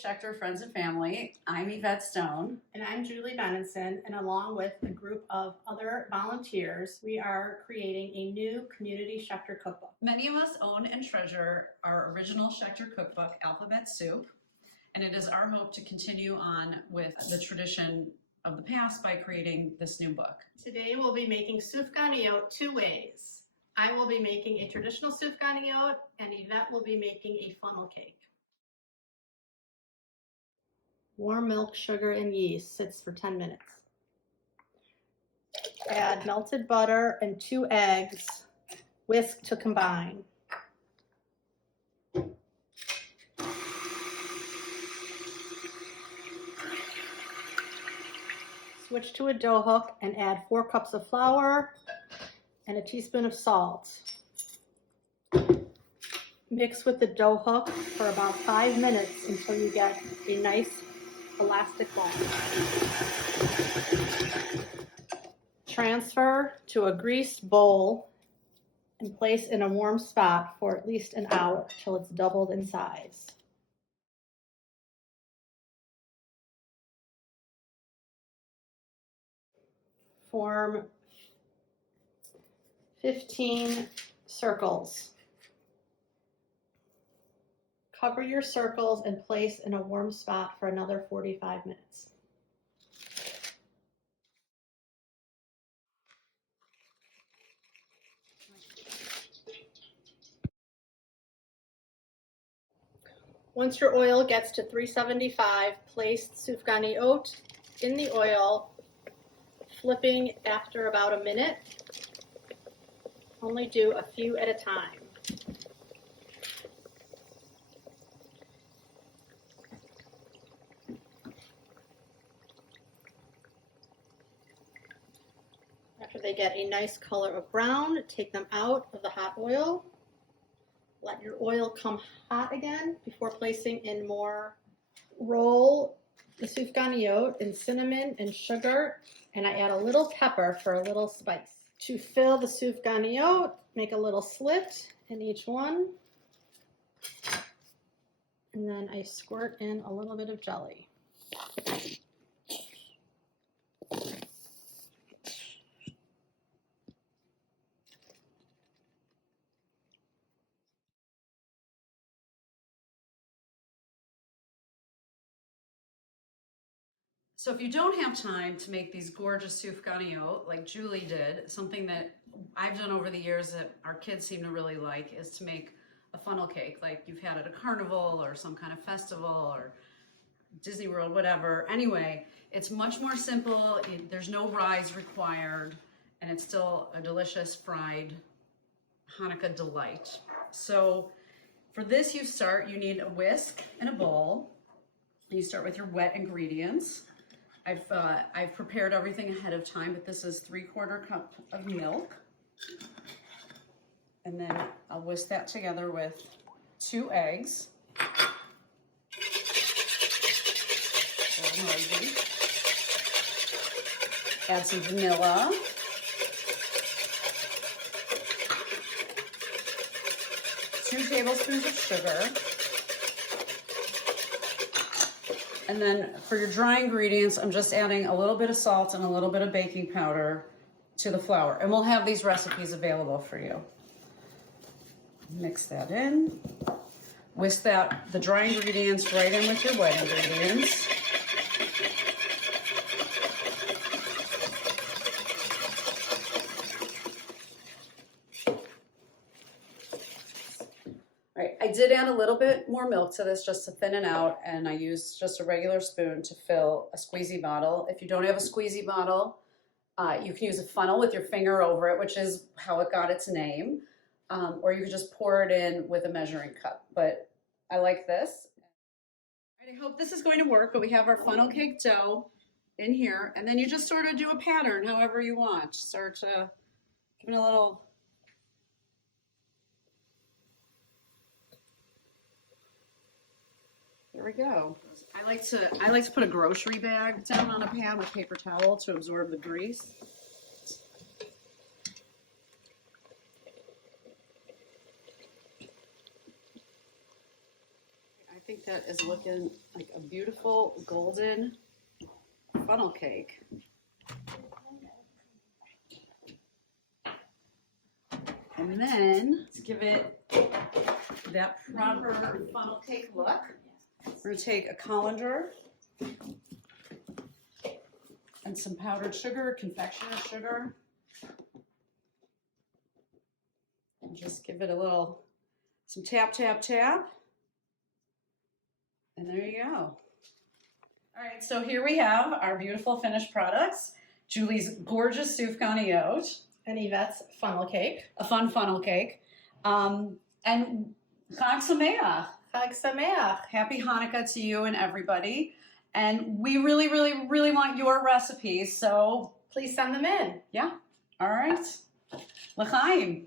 Schechter Friends and Family. I'm Yvette Stone. And I'm Julie Benenson, and along with a group of other volunteers, we are creating a new community Schechter cookbook. Many of us own and treasure our original Schechter cookbook, Alphabet Soup, and it is our hope to continue on with the tradition of the past by creating this new book. Today we'll be making SUFGANIYOT two ways. I will be making a traditional SUFGANIYOT, and Yvette will be making a funnel cake. Warm milk, sugar, and yeast sits for 10 minutes. Add melted butter and 2 eggs. Whisk to combine. Switch to a dough hook and add 4 cups of flour and a teaspoon of salt. Mix with the dough hook for about 5 minutes until you get a nice elastic ball. Transfer to a greased bowl and place in a warm spot for at least an hour till it's doubled in size. Form 15 circles. Cover your circles and place in a warm spot for another 45 minutes. Once your oil gets to 375, place SUFGANIYOT in the oil, flipping after about a minute. Only do a few at a time. After they get a nice color of brown, take them out of the hot oil. Let your oil come hot again before placing in more. Roll the SUFGANIYOT in cinnamon and sugar, and I add a little pepper for a little spice. To fill the SUFGANIYOT, make a little slit in each one, and then I squirt in a little bit of jelly. So if you don't have time to make these gorgeous SUFGANIYOT like Julie did, something that I've done over the years that our kids seem to really like is to make a funnel cake like you've had at a carnival or some kind of festival or Disney World, whatever. Anyway, it's much more simple. There's no rise required, and it's still a delicious fried Hanukkah delight. So for this, you need a whisk and a bowl. You start with your wet ingredients. I've prepared everything ahead of time, but this is 3/4 cup of milk. And then I'll whisk that together with 2 eggs. Add some vanilla. Two tablespoons of sugar. And then for your dry ingredients, I'm just adding a little bit of salt and a little bit of baking powder to the flour. And we'll have these recipes available for you. Mix that in. Whisk the dry ingredients right in with your wet ingredients. I did add a little bit more milk to this just to thin it out, and I used just a regular spoon to fill a squeezy bottle. If you don't have a squeezy bottle, you can use a funnel with your finger over it, which is how it got its name, or you could just pour it in with a measuring cup, but I like this. I hope this is going to work, but we have our funnel cake dough in here, and then you just sort of do a pattern however you want. Start giving a little. There we go. I like to put a grocery bag down on a pan with paper towel to absorb the grease. think that is looking like a beautiful golden funnel cake. And then to give it that proper funnel cake look, we're going to take a colander and some powdered sugar, confectioner's sugar, and just give it a little, some tap, tap, tap. And there you go. All right, so here we have our beautiful finished products. Julie's gorgeous SUFGANIYOT. And Yvette's funnel cake. A fun funnel cake. And Chag Sameach. Chag Sameach. Happy Hanukkah to you and everybody. And we really, really, really want your recipes, so Please send them in. yeah. All right. L'chaim.